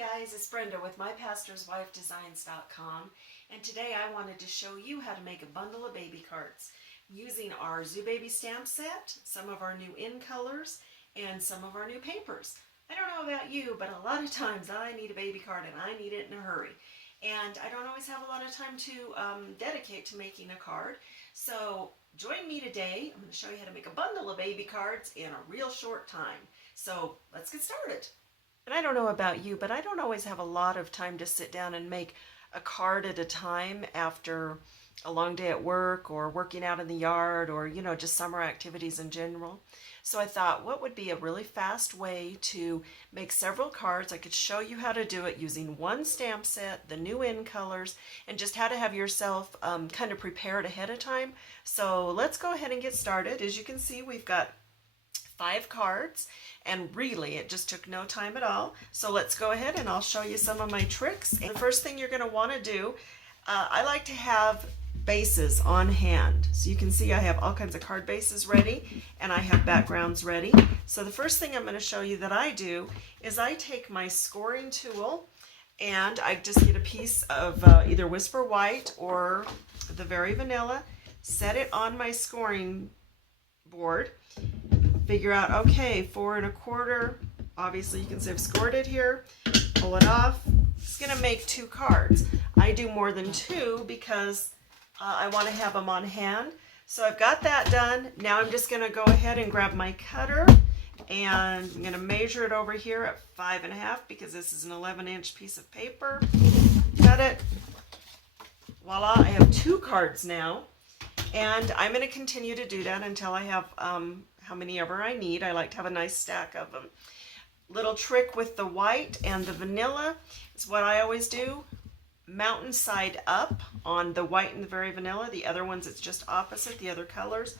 guys, it's Brenda with mypastorswifedesigns.com, and today I wanted to show you how to make a bundle of baby cards using our Zoo Baby stamp set, some of our new in colors, and some of our new papers. I don't know about you, but a lot of times I need a baby card and I need it in a hurry. And I don't always have a lot of time to dedicate to making a card. So join me today. I'm going to show you how to make a bundle of baby cards in a real short time. So let's get started. And I don't know about you, but I don't always have a lot of time to sit down and make a card at a time after a long day at work or working out in the yard or, just summer activities in general. So I thought, what would be a really fast way to make several cards? I could show you how to do it using one stamp set, the new in colors, and just how to have yourself kind of prepared ahead of time. So let's go ahead and get started. As you can see, we've got 5 cards, and really it just took no time at all. So let's go ahead and I'll show you some of my tricks. And the first thing you're going to want to do, I like to have bases on hand. So you can see I have all kinds of card bases ready and I have backgrounds ready. So the first thing I'm going to show you that I do is I take my scoring tool and I just get a piece of either Whisper White or the Very Vanilla, set it on my scoring board, figure out, okay, 4 1/4, obviously you can see I've scored it here, pull it off. It's going to make 2 cards. I do more than 2 because I want to have them on hand. So I've got that done. Now I'm just going to go ahead and grab my cutter and I'm going to measure it over here at 5 1/2 because this is an 11-inch piece of paper. Cut it. Voila, I have 2 cards now. And I'm going to continue to do that until I have how many ever I need. I like to have a nice stack of them. Little trick with the white and the vanilla is what I always do. Mountain side up on the white and the Very Vanilla. The other ones, it's just opposite, the other colors.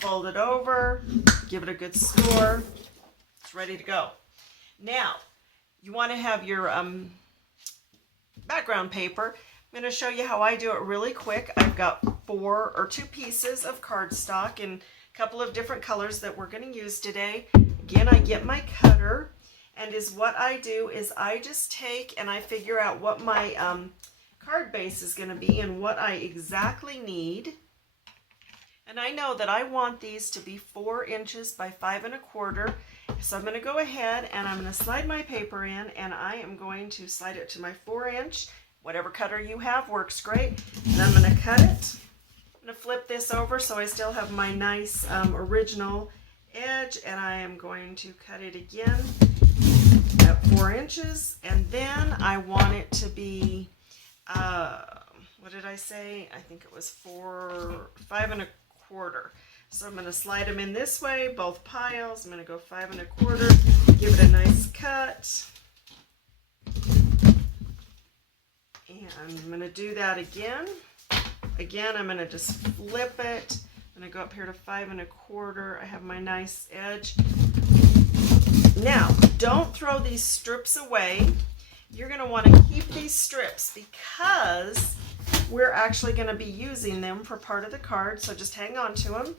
Fold it over, give it a good score. It's ready to go. Now, you want to have your background paper. I'm going to show you how I do it really quick. I've got 2 pieces of cardstock in a couple of different colors that we're going to use today. Again, I get my cutter, and what I do is I just take and I figure out what my card base is going to be and what I exactly need. And I know that I want these to be 4 inches by 5 1/4. So I'm going to go ahead and I'm going to slide my paper in, and I am going to slide it to my 4-inch. Whatever cutter you have works great. And I'm going to cut it. I'm going to flip this over so I still have my nice original edge, and I am going to cut it again at 4 inches. And then I want it to be, what did I say? I think it was 5 1/4. So I'm going to slide them in this way, both piles. I'm going to go 5 1/4, give it a nice cut. And I'm going to do that again. Again, I'm going to just flip it. I'm going to go up here to 5 1/4. I have my nice edge. Now, don't throw these strips away. You're going to want to keep these strips because we're actually going to be using them for part of the card. So just hang on to them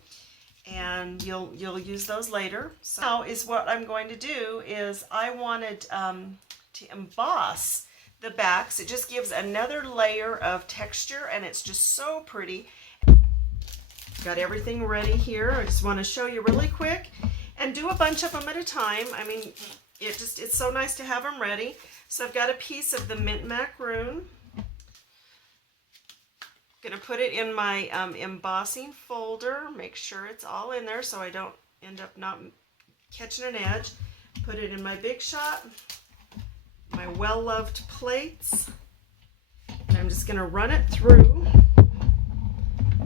and you'll use those later. So now is what I'm going to do is I wanted to emboss the backs. It just gives another layer of texture and it's just so pretty. Got everything ready here. I just want to show you really quick and do a bunch of them at a time. I mean, it's so nice to have them ready. So I've got a piece of the mint macaroon. Going to put it in my embossing folder. Make sure it's all in there so I don't end up not catching an edge. Put it in my Big Shot. My well-loved plates, and I'm just going to run it through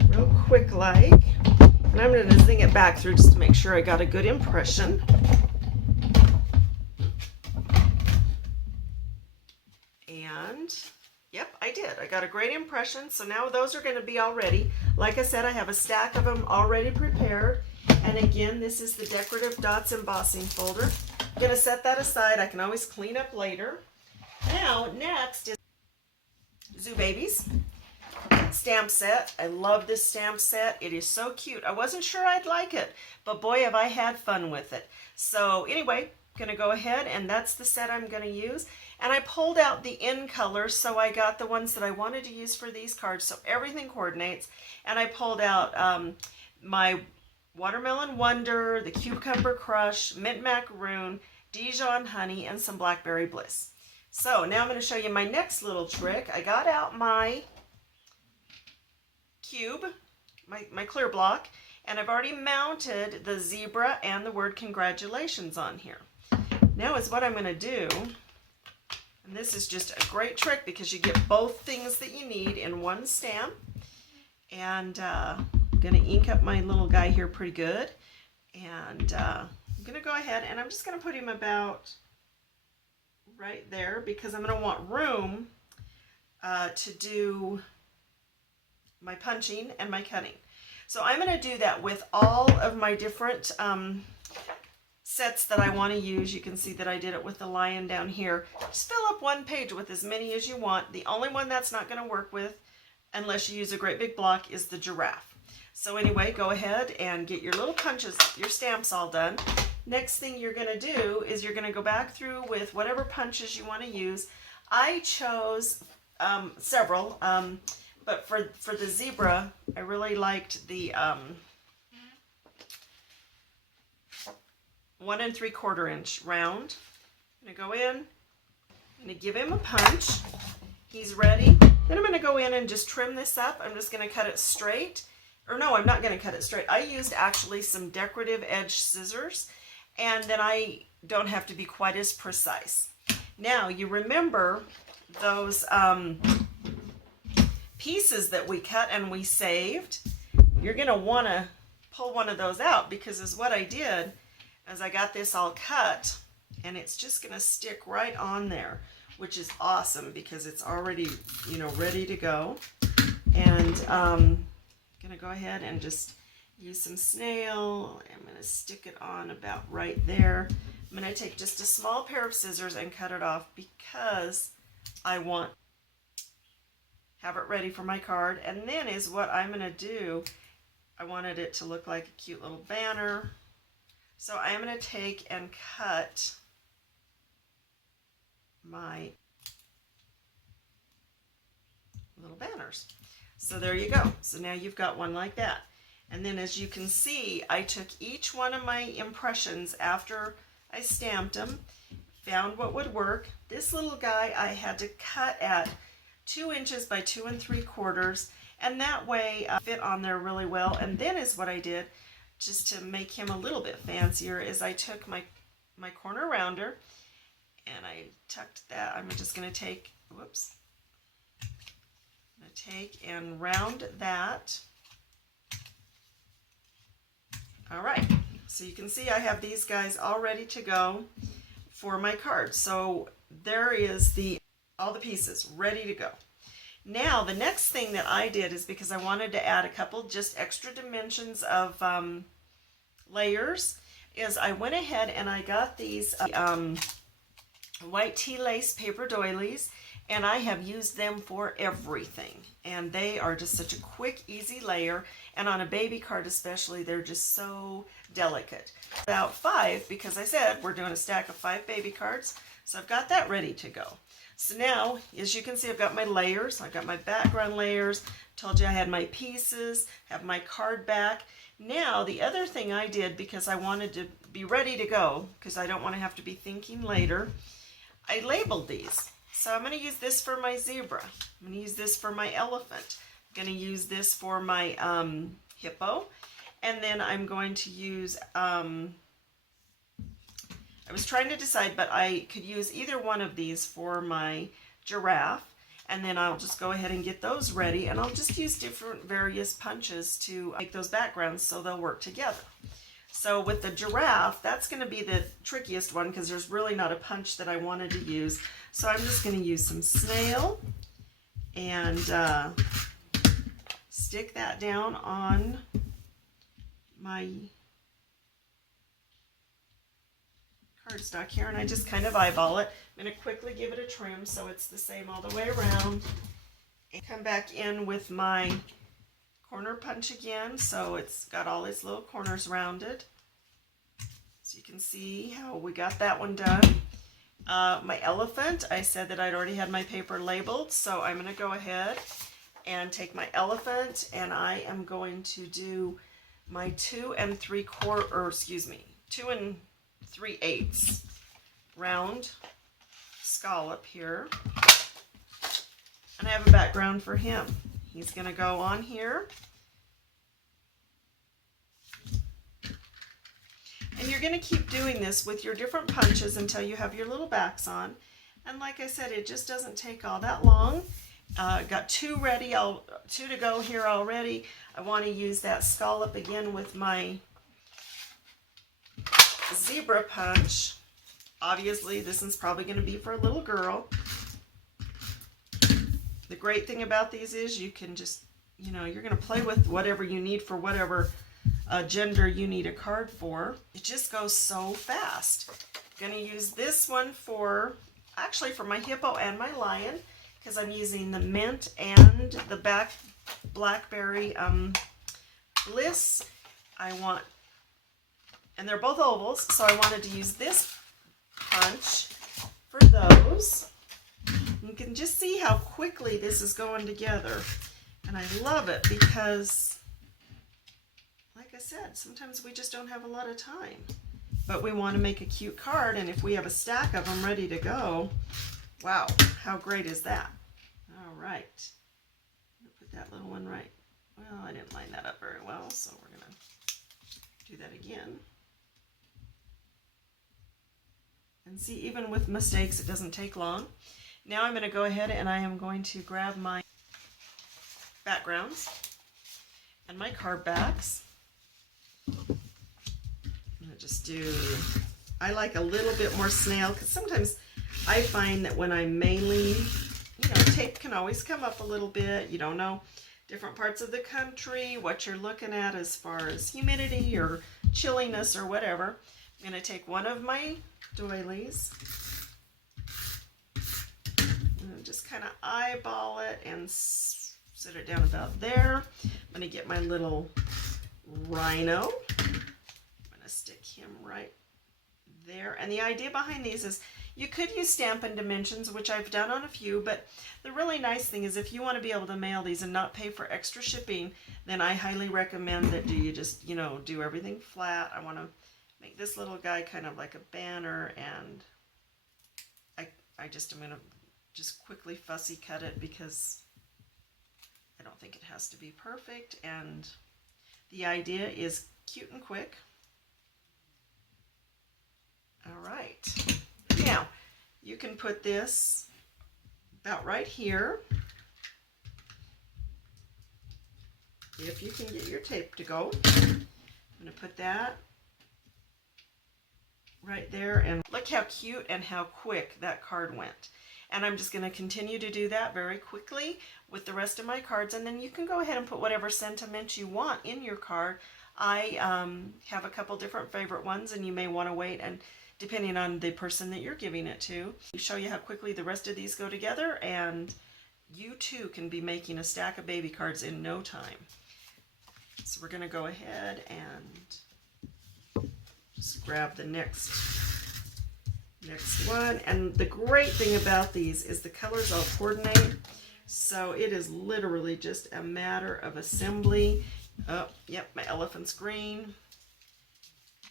real quick like, and I'm going to zing it back through just to make sure I got a good impression. And yep, I did. I got a great impression. So now those are going to be all ready. Like I said, I have a stack of them already prepared, and again, this is the Decorative Dots embossing folder. I'm going to set that aside. I can always clean up later. Now, next is Zoo Babies stamp set. I love this stamp set. It is so cute. I wasn't sure I'd like it, but boy, have I had fun with it. So anyway, Going to go ahead, and that's the set I'm going to use. And I pulled out the in colors, so I got the ones that I wanted to use for these cards, so everything coordinates. And I pulled out my Watermelon Wonder, the Cucumber Crush, Mint Macaroon, Dijon Honey, and some Blackberry Bliss. So now I'm going to show you my next little trick. I got out my cube, my clear block, and I've already mounted the zebra and the word congratulations on here. Now is what I'm going to do, and this is just a great trick because you get both things that you need in one stamp. And I'm going to ink up my little guy here pretty good. And I'm going to go ahead and I'm just going to put him about right there because I'm going to want room to do my punching and my cutting. So I'm going to do that with all of my different sets that I want to use. You can see that I did it with the lion down here. Just fill up one page with as many as you want. The only one that's not going to work with, unless you use a great big block, is the giraffe. So anyway, go ahead and get your little punches, your stamps all done. Next thing you're going to do is you're going to go back through with whatever punches you want to use. I chose several, but for the zebra, I really liked the 1 3/4 inch round. I'm going to go in, I'm going to give him a punch. He's ready. Then I'm going to go in and just trim this up. I'm just going to cut it straight. Or no, I'm not going to cut it straight. I used actually some decorative edge scissors, and then I don't have to be quite as precise. Now, you remember those pieces that we cut and we saved? You're going to want to pull one of those out because is what I did as I got this all cut, and it's just going to stick right on there, which is awesome because it's already, you know, ready to go. And I'm going to go ahead and just use some snail. I'm going to stick it on about right there. I'm going to take just a small pair of scissors and cut it off because I want to have it ready for my card. And then is what I'm going to do. I wanted it to look like a cute little banner. So I'm going to take and cut my little banners. So there you go. So now you've got one like that. And then as you can see, I took each one of my impressions after I stamped them, found what would work. This little guy I had to cut at 2 inches by 2 3/4, and that way fit on there really well. And then is what I did, just to make him a little bit fancier, is I took my corner rounder and I tucked that. I'm just going to take, whoops, I'm going to take and round that. All right, so you can see I have these guys all ready to go for my card. So there is all the pieces ready to go. Now the next thing that I did is because I wanted to add a couple just extra dimensions of layers, is I went ahead and I got these white tea lace paper doilies, and I have used them for everything, and they are just such a quick, easy layer, and on a baby card especially, they're just so delicate. About 5, because I said we're doing a stack of 5 baby cards, so I've got that ready to go. So now, as you can see, I've got my layers, I've got my background layers, told you I had my pieces, have my card back. Now, the other thing I did, because I wanted to be ready to go, because I don't want to have to be thinking later, I labeled these. So I'm going to use this for my zebra. I'm going to use this for my elephant. I'm going to use this for my hippo. And then I'm going to use, I was trying to decide, but I could use either one of these for my giraffe. And then I'll just go ahead and get those ready. And I'll just use different various punches to make those backgrounds so they'll work together. So with the giraffe, that's going to be the trickiest one because there's really not a punch that I wanted to use. So I'm just going to use some snail and stick that down on my cardstock here, and I just kind of eyeball it. I'm going to quickly give it a trim so it's the same all the way around. And come back in with my corner punch again, so it's got all its little corners rounded. So you can see how we got that one done. My elephant, I said that I'd already had my paper labeled, so I'm going to go ahead and take my elephant, and I am going to do my 2 3/8 round scallop here. And I have a background for him. He's going to go on here. And you're going to keep doing this with your different punches until you have your little backs on. And like I said, it just doesn't take all that long. Got 2 ready, 2 to go here already. I want to use that scallop again with my zebra punch. Obviously, this is probably going to be for a little girl. The great thing about these is you can just, you know, you're going to play with whatever you need for whatever gender you need a card for. It just goes so fast. I'm going to use this one for, actually for my hippo and my lion, because I'm using the mint and the blackberry bliss. And they're both ovals, so I wanted to use this punch for those. You can just see how quickly this is going together. And I love it because, like I said, sometimes we just don't have a lot of time. But we want to make a cute card, and if we have a stack of them ready to go, wow, how great is that? All right. Put that little one right. Well, I didn't line that up very well, so we're going to do that again. And see, even with mistakes, it doesn't take long. Now I'm going to go ahead and I am going to grab my backgrounds and my card backs. I'm going to just do, I like a little bit more snail, because sometimes I find that when I'm mainly, you know, tape can always come up a little bit. You don't know different parts of the country, what you're looking at as far as humidity or chilliness or whatever. I'm going to take one of my doilies and just kind of eyeball it and set it down about there. I'm going to get my little rhino. I'm going to stick him right there. And the idea behind these is you could use Stampin' Dimensions, which I've done on a few, but the really nice thing is if you want to be able to mail these and not pay for extra shipping, then I highly recommend that you just, you know, do everything flat. I want to make this little guy kind of like a banner, and I just am going to just quickly fussy cut it because I don't think it has to be perfect, and the idea is cute and quick. All right. Now, you can put this about right here, if you can get your tape to go. I'm going to put that right there, and look how cute and how quick that card went. And I'm just going to continue to do that very quickly with the rest of my cards, and then you can go ahead and put whatever sentiment you want in your card. I have a couple different favorite ones, and you may want to wait, and depending on the person that you're giving it to. I'll show you how quickly the rest of these go together, and you too can be making a stack of baby cards in no time. So we're going to go ahead and just grab the next one. And the great thing about these is the colors all coordinate, so it is literally just a matter of assembly. Oh, yep, my elephant's green.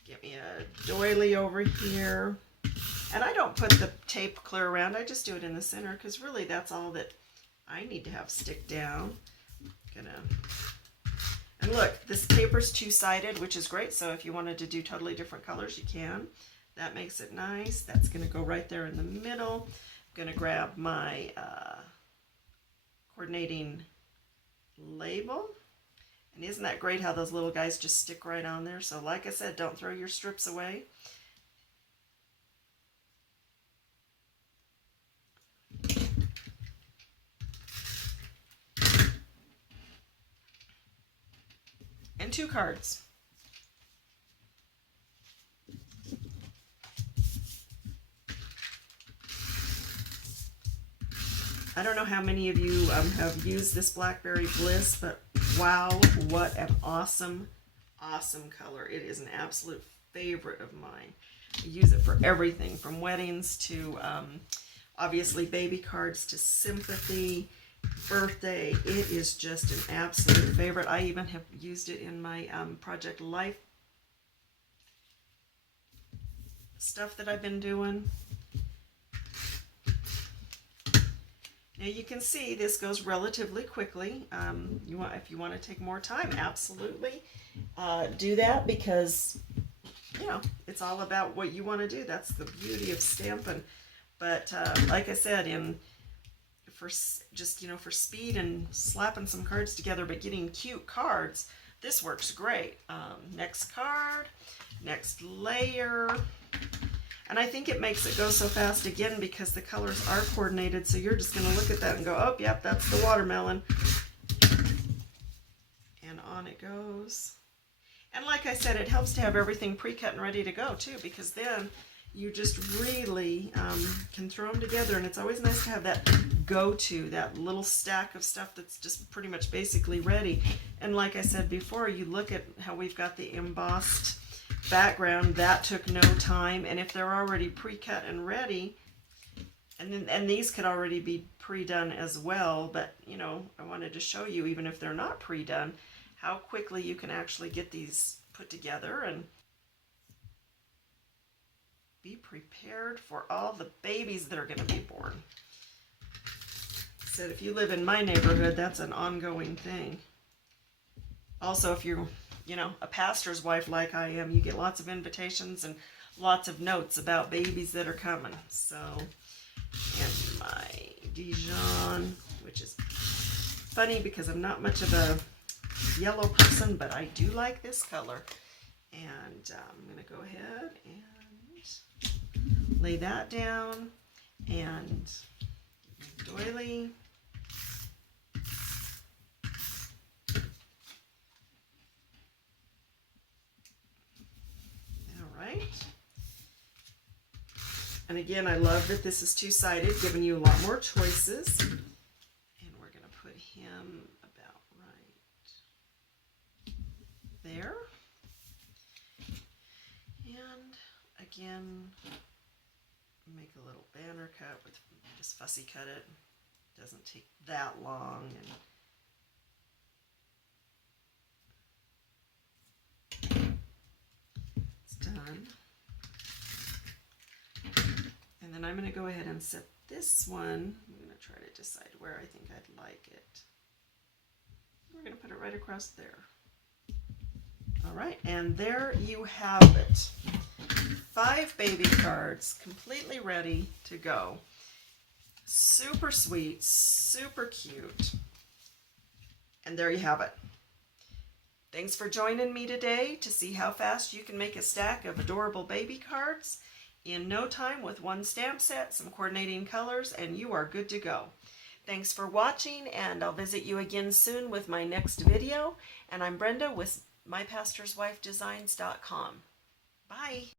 Get me a doily over here. And I don't put the tape clear around, I just do it in the center, because really that's all that I need to have stick down. And look, this paper's two-sided, which is great, so if you wanted to do totally different colors, you can. That makes it nice. That's going to go right there in the middle. I'm going to grab my coordinating label. And isn't that great how those little guys just stick right on there? So like I said, don't throw your strips away. And 2 cards. I don't know how many of you have used this Blackberry Bliss, but wow, what an awesome, awesome color. It is an absolute favorite of mine. I use it for everything from weddings to obviously baby cards to sympathy, birthday. It is just an absolute favorite. I even have used it in my Project Life stuff that I've been doing. Now you can see this goes relatively quickly. If you want to take more time, absolutely do that, because you know it's all about what you want to do. That's the beauty of stamping. But like I said, for speed and slapping some cards together, but getting cute cards, this works great. Next card, next layer. And I think it makes it go so fast again because the colors are coordinated, so you're just going to look at that and go, oh, yep, that's the watermelon. And on it goes. And like I said, it helps to have everything pre-cut and ready to go too, because then you just really can throw them together. And it's always nice to have that go-to, that little stack of stuff that's just pretty much basically ready. And like I said before, you look at how we've got the embossed background. That took no time, and if they're already pre-cut and ready, and these could already be pre-done as well, but you know, I wanted to show you, even if they're not pre-done, how quickly you can actually get these put together and be prepared for all the babies that are going to be born. So if you live in my neighborhood, that's an ongoing thing. Also, if you're a pastor's wife like I am, you get lots of invitations and lots of notes about babies that are coming. So, and my Dijon, which is funny because I'm not much of a yellow person, but I do like this color. And I'm going to go ahead and lay that down, and doily. And again, I love that this is two-sided, giving you a lot more choices. And we're going to put him about right there. And again, make a little banner cut with just fussy cut it. Doesn't take that long. And it's done. And then I'm going to go ahead and set this one. I'm going to try to decide where I think I'd like it. We're going to put it right across there. All right, and there you have it. 5 baby cards completely ready to go. Super sweet, super cute. And there you have it. Thanks for joining me today to see how fast you can make a stack of adorable baby cards in no time with one stamp set, some coordinating colors, and you are good to go. Thanks for watching, and I'll visit you again soon with my next video. And I'm Brenda with mypastorswifedesigns.com. Bye.